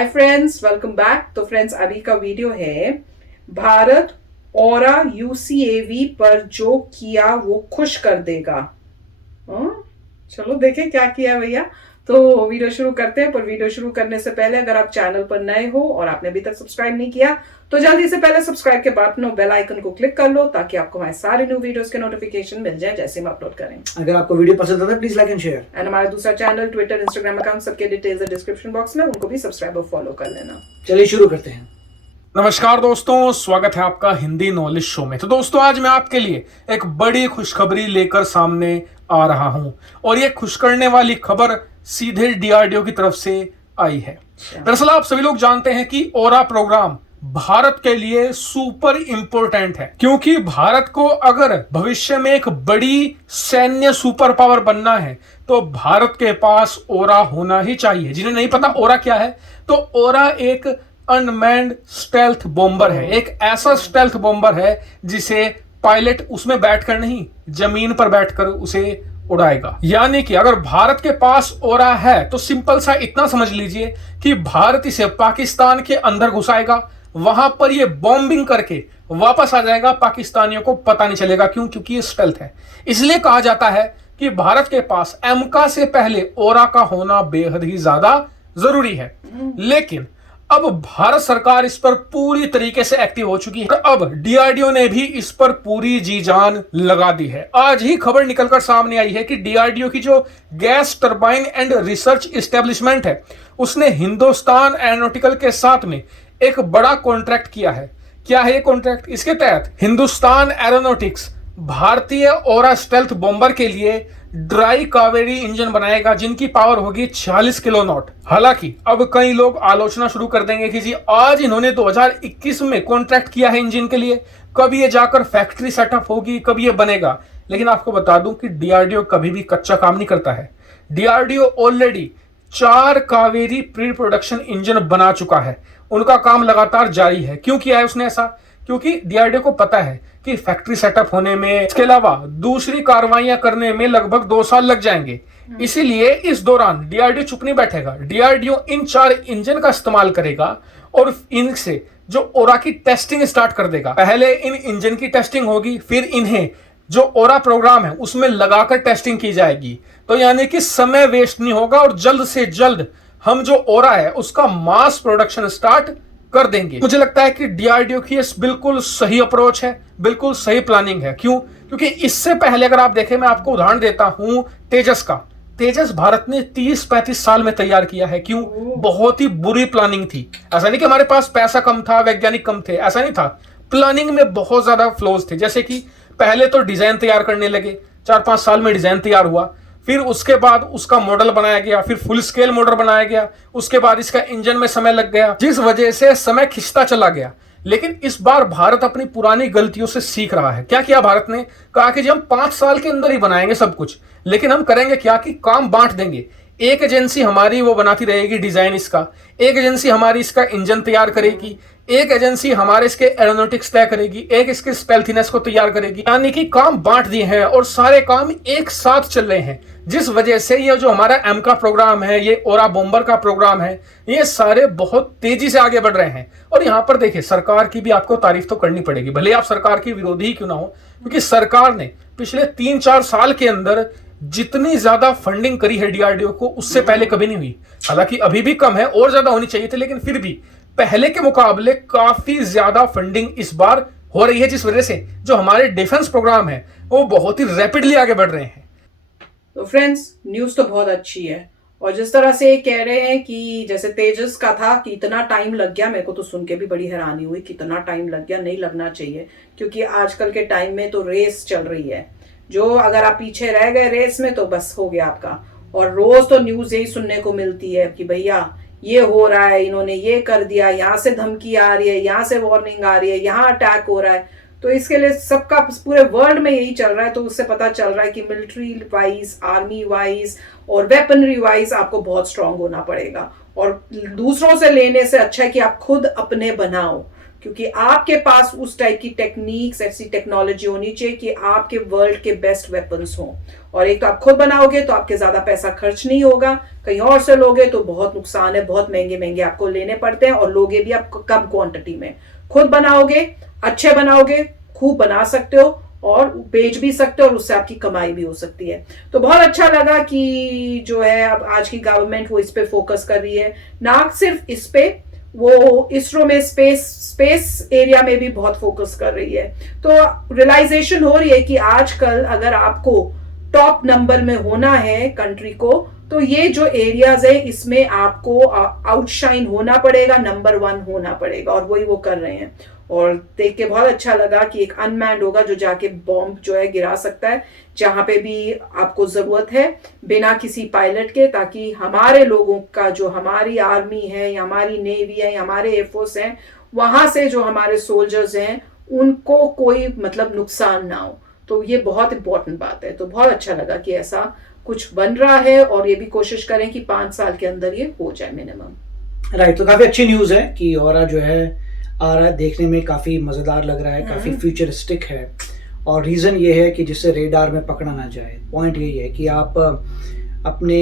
Hi friends, welcome back. तो friends, अभी का वीडियो है भारत ऑरा यूसीएवी पर जो किया वो खुश कर देगा। चलो देखें क्या किया है भैया। तो वीडियो शुरू करते हैं, पर वीडियो शुरू करने से पहले अगर आप चैनल पर नए हो और आपने अभी तक सब्सक्राइब नहीं किया तो जल्दी से पहले सब्सक्राइब के बटन और बेल आइकन को क्लिक कर लो ताकि आपको हमारे सारे न्यू वीडियोस के नोटिफिकेशन मिल जाए जैसे हम अपलोड करें। अगर आपको वीडियो पसंद आता है please like and share. And हमारा दूसरा चैनल, ट्विटर, इंस्टाग्राम अकाउंट सबके डिटेल्स है डिस्क्रिप्शन बॉक्स में, उनको भी सब्सक्राइब और फॉलो कर लेना। चलिए शुरू करते हैं। नमस्कार दोस्तों, स्वागत है आपका हिंदी नॉलेज शो में। तो दोस्तों, आज मैं आपके लिए एक बड़ी खुशखबरी लेकर सामने आ रहा हूं और ये खुश करने वाली खबर सीधे डीआरडीओ की तरफ से आई है। दरअसल आप सभी लोग जानते हैं कि ओरा प्रोग्राम भारत के लिए सुपर इंपोर्टेंट है, क्योंकि भारत को अगर भविष्य में एक बड़ी सैन्य सुपर पावर बनना है तो भारत के पास ओरा होना ही चाहिए। जिन्हें नहीं पता ओरा क्या है, तो ओरा एक अनमैन्ड स्टेल्थ बॉम्बर है। एक ऐसा स्टेल्थ बॉम्बर है जिसे पायलट उसमें बैठकर नहीं, जमीन पर बैठकर उसे उड़ाएगा। यानी कि अगर भारत के पास ओरा है तो सिंपल सा इतना समझ लीजिए कि भारत इसे पाकिस्तान के अंदर घुसाएगा, वहां पर ये बॉम्बिंग करके वापस आ जाएगा। पाकिस्तानियों को पता नहीं चलेगा, क्यों? क्योंकि ये स्टेल्थ है। इसलिए कहा जाता है कि भारत के पास एमका से पहले ओरा का होना बेहद ही ज्यादा जरूरी है। लेकिन अब भारत सरकार इस पर पूरी तरीके से एक्टिव हो चुकी है। अब डीआरडीओ ने भी इस पर पूरी जी जान लगा दी है। आज ही खबर निकलकर सामने आई है कि डीआरडीओ की जो gas turbine and research establishment है, उसने हिंदुस्तान एरोनॉटिकल के साथ में एक बड़ा कॉन्ट्रैक्ट किया है। क्या है ये कॉन्ट्रैक्ट? इसके तहत हिंदुस्तान एरोनॉटिक्स भारतीय ओरा स्टेल्थ बॉम्बर के लिए ड्राई कावेरी इंजन बनाएगा, जिनकी पावर होगी 46 किलो नॉट। हालांकि अब कई लोग आलोचना शुरू कर देंगे कि जी आज इन्होंने 2021 में कॉन्ट्रैक्ट किया है इंजन के लिए, कब ये जाकर फैक्ट्री सेटअप होगी, कब ये बनेगा। लेकिन आपको बता दूं कि डीआरडीओ कभी भी कच्चा काम नहीं करता है। DRDO already 4 Kaveri pre production engine बना चुका है। उनका काम लगातार जारी है। क्यों किया है उसने ऐसा? क्योंकि डीआरडीओ को पता है कि फैक्ट्री सेटअप होने में, इसके अलावा दूसरी कार्रवाइयां करने में लगभग 2 साल लग जाएंगे। इसीलिए इस दौरान डीआरडीओ चुप नहीं बैठेगा। डीआरडीओ इन 4 इंजन का इस्तेमाल करेगा और इनसे जो ओरा की टेस्टिंग स्टार्ट कर देगा। पहले इन इंजन की टेस्टिंग होगी, फिर इन्हें जो ओरा प्रोग्राम है उसमें लगाकर टेस्टिंग की जाएगी। तो यानी कि समय वेस्ट नहीं होगा और जल्द से जल्द हम जो ओरा है उसका मास प्रोडक्शन स्टार्ट कर देंगे। मुझे लगता है कि डीआरडीओ की बिल्कुल सही अप्रोच है, बिल्कुल सही प्लानिंग है। क्यों? क्योंकि इससे पहले अगर आप देखें, मैं आपको उदाहरण देता हूं तेजस का। तेजस भारत ने 30-35 साल में तैयार किया है। क्यों? बहुत ही बुरी प्लानिंग थी। ऐसा नहीं कि हमारे पास पैसा कम था, वैज्ञानिक कम थे, ऐसा नहीं था। प्लानिंग में बहुत ज्यादा फ्लॉज थे। जैसे कि पहले तो डिजाइन तैयार करने लगे, 4-5 साल में डिजाइन तैयार हुआ, फिर उसके बाद उसका मॉडल बनाया गया, फिर फुल स्केल मॉडल बनाया गया, उसके बाद इसका इंजन में समय लग गया, जिस वजह से समय खिंचता चला गया। लेकिन इस बार भारत अपनी पुरानी गलतियों से सीख रहा है। क्या किया भारत ने? कहा कि जी हम 5 साल के अंदर ही बनाएंगे सब कुछ, लेकिन हम करेंगे क्या कि काम बांट देंगे। एक एजेंसी हमारी वो बनाती रहेगी डिजाइन इसका, एक एजेंसी हमारी इसका इंजन तैयार करेगी, एक एजेंसी हमारे इसके एरोनॉटिक्स तय करेगी, एक इसके स्टेल्थीनेस को तैयार करेगी। यानी कि काम बांट दिए हैं और सारे काम एक साथ चल रहे हैं, जिस वजह से ये जो हमारा एम का प्रोग्राम है, ये ओरा बॉम्बर का प्रोग्राम है, ये सारे बहुत तेजी से आगे बढ़ रहे हैं। और यहां पर देखिए, सरकार की भी आपको तारीफ तो करनी पड़ेगी, भले आप सरकार की विरोधी ही क्यों ना हो, क्योंकि सरकार ने पिछले 3-4 साल के अंदर जितनी ज्यादा फंडिंग करी है डीआरडीओ को, उससे पहले कभी नहीं हुई। हालांकि अभी भी कम है, और ज्यादा होनी चाहिए थी, लेकिन फिर भी पहले के मुकाबले काफी ज्यादा फंडिंग इस बार हो रही है, जिस वजह से जो हमारे डिफेंस प्रोग्राम है वो बहुत ही रैपिडली आगे बढ़ रहे हैं। तो फ्रेंड्स, न्यूज तो बहुत अच्छी है। और जिस तरह से कह रहे हैं कि जैसे तेजस का था कि इतना टाइम लग गया, मेरे को तो सुन के भी बड़ी हैरानी हुई कि इतना टाइम लग गया। नहीं लगना चाहिए, क्योंकि आजकल के टाइम में तो रेस चल रही है। जो अगर आप पीछे रह गए रेस में तो बस हो गया आपका। और रोज तो न्यूज यही सुनने को मिलती है कि भैया ये हो रहा है, इन्होंने ये कर दिया, यहाँ से धमकी आ रही है, यहाँ से वार्निंग आ रही है, यहाँ अटैक हो रहा है। तो इसके लिए सबका पूरे वर्ल्ड में यही चल रहा है। तो उससे पता चल रहा है कि मिलिट्री वाइज, आर्मी वाइज और वेपनरी वाइज आपको बहुत स्ट्रांग होना पड़ेगा। और दूसरों से लेने से अच्छा है कि आप खुद अपने बनाओ। क्योंकि आपके पास उस टाइप की टेक्निक्स, ऐसी टेक्नोलॉजी होनी चाहिए कि आपके वर्ल्ड के बेस्ट वेपन्स हों। और एक तो आप खुद बनाओगे तो आपके ज्यादा पैसा खर्च नहीं होगा, कहीं और से लोगे तो बहुत नुकसान है, बहुत महंगे महंगे आपको लेने पड़ते हैं, और लोगे भी आप कम क्वांटिटी में। खुद बनाओगे, अच्छे बनाओगे, खूब बना सकते हो और बेच भी सकते हो, और उससे आपकी कमाई भी हो सकती है। तो बहुत अच्छा लगा कि जो है अब आज की गवर्नमेंट वो इस पे फोकस कर रही है, ना सिर्फ इस पे, वो इसरो में स्पेस एरिया में भी बहुत फोकस कर रही है। तो रियलाइजेशन हो रही है कि आजकल अगर आपको टॉप नंबर में होना है कंट्री को, तो ये जो एरियाज है इसमें आपको आउटशाइन होना पड़ेगा, नंबर 1 होना पड़ेगा, और वही वो कर रहे हैं। और देख के बहुत अच्छा लगा कि एक अनमैन्ड होगा जो जाके बॉम्ब जो है गिरा सकता है जहां पे भी आपको जरूरत है, बिना किसी पायलट के, ताकि हमारे लोगों का, जो हमारी आर्मी है या हमारी नेवी है या हमारे एयरफोर्स है, वहां से जो हमारे सोल्जर्स हैं उनको कोई मतलब नुकसान ना हो। तो ये बहुत इंपॉर्टेंट बात है। तो बहुत अच्छा लगा कि ऐसा कुछ बन रहा है, और ये भी कोशिश करें कि 5 साल के अंदर ये हो जाए मिनिमम। राइट, तो काफी अच्छी न्यूज है कि ऑरा जो है आ रहा है, देखने में काफी मजेदार लग रहा है, काफी फ्यूचरिस्टिक है। और रीजन ये है कि जिससे रेडार में पकड़ा ना जाए। पॉइंट यही है कि आप अपने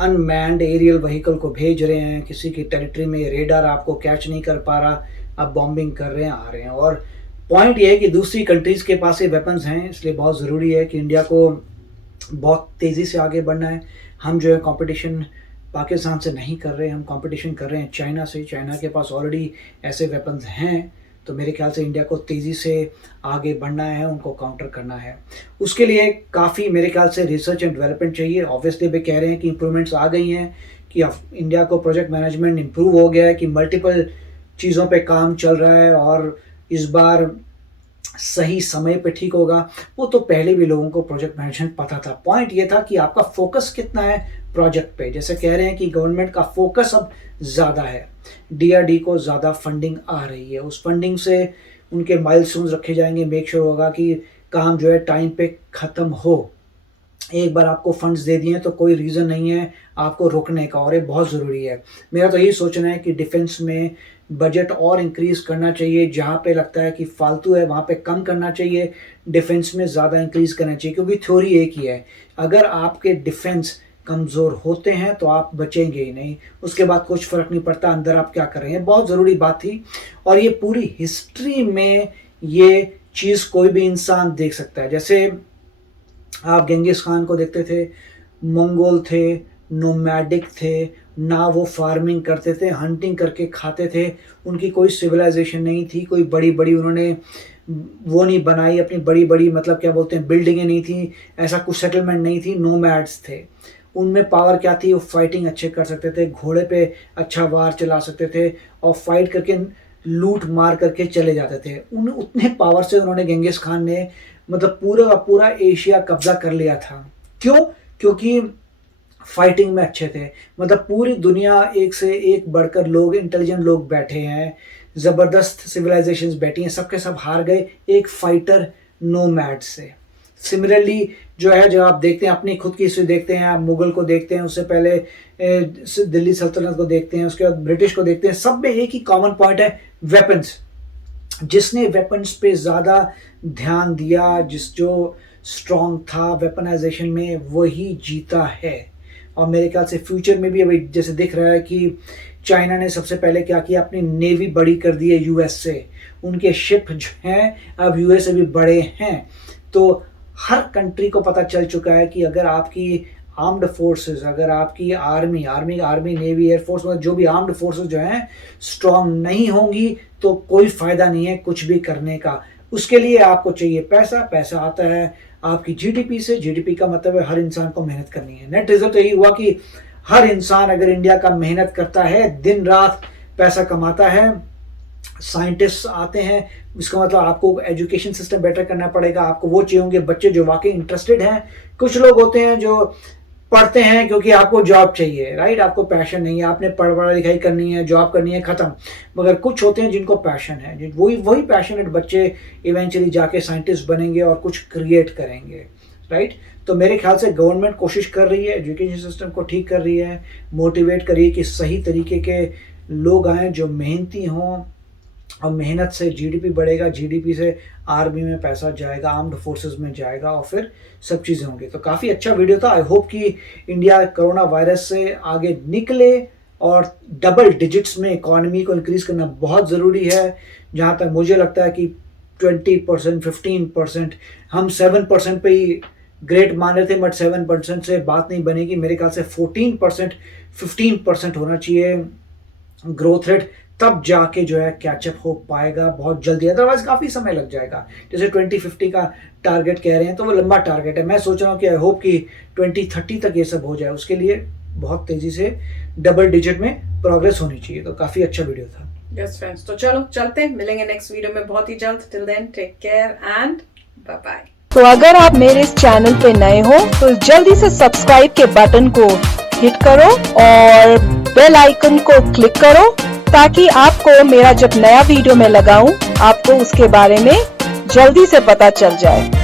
अनमैन्ड एरियल व्हीकल को भेज रहे हैं किसी की टेरिटरी में, रेडार आपको कैच नहीं कर पा रहा, आप बॉम्बिंग कर रहे हैं, आ रहे हैं। और पॉइंट ये है कि दूसरी कंट्रीज के पास ये वेपन्स हैं, इसलिए बहुत ज़रूरी है कि इंडिया को बहुत तेज़ी से आगे बढ़ना है। हम जो है कंपटीशन पाकिस्तान से नहीं कर रहे हैं, हम कंपटीशन कर रहे हैं चाइना से। चाइना के पास ऑलरेडी ऐसे वेपन्स हैं, तो मेरे ख्याल से इंडिया को तेज़ी से आगे बढ़ना है, उनको काउंटर करना है। उसके लिए काफ़ी मेरे ख्याल से रिसर्च एंड डेवलपमेंट चाहिए। ऑब्वियसली वे कह रहे हैं कि इंप्रूवमेंट्स आ गई हैं, कि इंडिया को प्रोजेक्ट मैनेजमेंट इम्प्रूव हो गया है, कि मल्टीपल चीज़ों पे काम चल रहा है और इस बार सही समय पे ठीक होगा। वो तो पहले भी लोगों को प्रोजेक्ट मैनेजमेंट पता था। पॉइंट ये था कि आपका फोकस कितना है प्रोजेक्ट पे। जैसे कह रहे हैं कि गवर्नमेंट का फोकस अब ज़्यादा है, डीआरडी को ज़्यादा फंडिंग आ रही है, उस फंडिंग से उनके माइलस्टोन्स रखे जाएंगे, मेक श्योर होगा कि काम जो है टाइम पे ख़त्म हो। एक बार आपको फंड्स दे दिए तो कोई रीज़न नहीं है आपको रोकने का, और ये बहुत ज़रूरी है। मेरा तो यही सोचना है कि डिफेंस में बजट और इंक्रीज़ करना चाहिए, जहाँ पे लगता है कि फालतू है वहाँ पे कम करना चाहिए, डिफेंस में ज़्यादा इंक्रीज़ करना चाहिए। क्योंकि थ्योरी एक ही है, अगर आपके डिफेंस कमज़ोर होते हैं तो आप बचेंगे ही नहीं, उसके बाद कुछ फ़र्क नहीं पड़ता अंदर आप क्या कर रहे हैं। बहुत ज़रूरी बात थी, और ये पूरी हिस्ट्री में ये चीज़ कोई भी इंसान देख सकता है। जैसे आप गेंगिस खान को देखते थे, मंगोल थे, नोमैडिक थे, ना वो फार्मिंग करते थे, हंटिंग करके खाते थे, उनकी कोई सिविलाइजेशन नहीं थी, कोई बड़ी बड़ी उन्होंने वो नहीं बनाई, अपनी बड़ी बड़ी मतलब क्या बोलते हैं बिल्डिंगें नहीं थी, ऐसा कुछ सेटलमेंट नहीं थी, नोमैड्स थे। उनमें पावर क्या थी, वो फाइटिंग अच्छे कर सकते थे, घोड़े पे अच्छा वार चला सकते थे, और फाइट करके लूट मार करके चले जाते थे। उन उतने पावर से उन्होंने गेंगिस खान ने मतलब पूरा पूरा एशिया कब्जा कर लिया था। क्यों? क्योंकि फाइटिंग में अच्छे थे। मतलब पूरी दुनिया एक से एक बढ़कर लोग, इंटेलिजेंट लोग बैठे हैं, ज़बरदस्त सिविलाइजेशंस बैठी हैं, सबके सब हार गए एक फाइटर नोमैड से। सिमिलरली जो है, जब आप देखते हैं अपनी खुद की हिस्ट्री देखते हैं, आप मुगल को देखते हैं, उससे पहले दिल्ली सल्तनत को देखते हैं, उसके बाद ब्रिटिश को देखते हैं, सब में एक ही कॉमन पॉइंट है, वेपन्स। जिसने वेपन्स पे ज़्यादा ध्यान दिया, जो स्ट्रॉन्ग था वेपनाइजेशन में, वही जीता है। और मेरे ख्याल से फ्यूचर में भी अभी जैसे दिख रहा है कि चाइना ने सबसे पहले क्या किया, अपनी नेवी बड़ी कर दी है यूएस से, उनके शिप जो हैं अब यूएस से भी बड़े हैं। तो हर कंट्री को पता चल चुका है कि अगर आपकी आर्म्ड फोर्सेस, अगर आपकी आर्मी नेवी एयरफोर्स, मतलब जो भी आर्म्ड फोर्सेस जो हैं स्ट्रॉन्ग नहीं होंगी तो कोई फ़ायदा नहीं है कुछ भी करने का। उसके लिए आपको चाहिए पैसा, पैसा आता है आपकी जीडीपी से, जीडीपी का मतलब है हर इंसान को मेहनत करनी है। नेट रिजल्ट यही हुआ कि हर इंसान अगर इंडिया का मेहनत करता है, दिन रात पैसा कमाता है, साइंटिस्ट आते हैं, इसका मतलब आपको एजुकेशन सिस्टम बेटर करना पड़ेगा, आपको वो चाहिए होंगे बच्चे जो वाकई इंटरेस्टेड हैं। कुछ लोग होते हैं जो पढ़ते हैं क्योंकि आपको जॉब चाहिए, राइट, आपको पैशन नहीं है, आपने पढ़ाई लिखाई करनी है, जॉब करनी है, ख़त्म। मगर कुछ होते हैं जिनको पैशन है, वही पैशनेट बच्चे इवेंचुअली जाके साइंटिस्ट बनेंगे और कुछ क्रिएट करेंगे, राइट। तो मेरे ख्याल से गवर्नमेंट कोशिश कर रही है, एजुकेशन सिस्टम को ठीक कर रही है, मोटिवेट कर रही है कि सही तरीके के लोग आएँ जो मेहनती हों, और मेहनत से जीडीपी बढ़ेगा, जीडीपी से आर्मी में पैसा जाएगा, आर्म्ड फोर्सेस में जाएगा और फिर सब चीज़ें होंगी। तो काफ़ी अच्छा वीडियो था। आई होप कि इंडिया कोरोना वायरस से आगे निकले और डबल डिजिट्स में इकॉनमी को इंक्रीज करना बहुत ज़रूरी है। जहाँ तक मुझे लगता है कि 20%, 15%, हम 7% पे ही ग्रेट मान रहे थे, बट 7% से बात नहीं बनेगी। मेरे ख्याल से 14%, 15% होना चाहिए ग्रोथ रेट, तब जाके जो है कैचअप हो पाएगा बहुत जल्दी, अदरवाइज काफ़ी समय लग जाएगा। जैसे 2050 का टारगेट कह रहे हैं तो वो लंबा टारगेट है। मैं सोच रहा हूँ कि आई होप कि 2030 तक ये सब हो जाए, उसके लिए बहुत तेज़ी से डबल डिजिट में प्रोग्रेस होनी चाहिए। तो काफ़ी अच्छा वीडियो था। यस फ्रेंड्स, तो चलो चलते हैं, मिलेंगे नेक्स्ट वीडियो में बहुत ही जल्द। Till then take care and bye bye. तो अगर आप मेरे इस चैनल पे नए हो तो जल्दी से सब्सक्राइब के बटन को हिट करो और बेल आइकन को क्लिक करो, ताकि आपको मेरा जब नया वीडियो मैं लगाऊं आपको उसके बारे में जल्दी से पता चल जाए।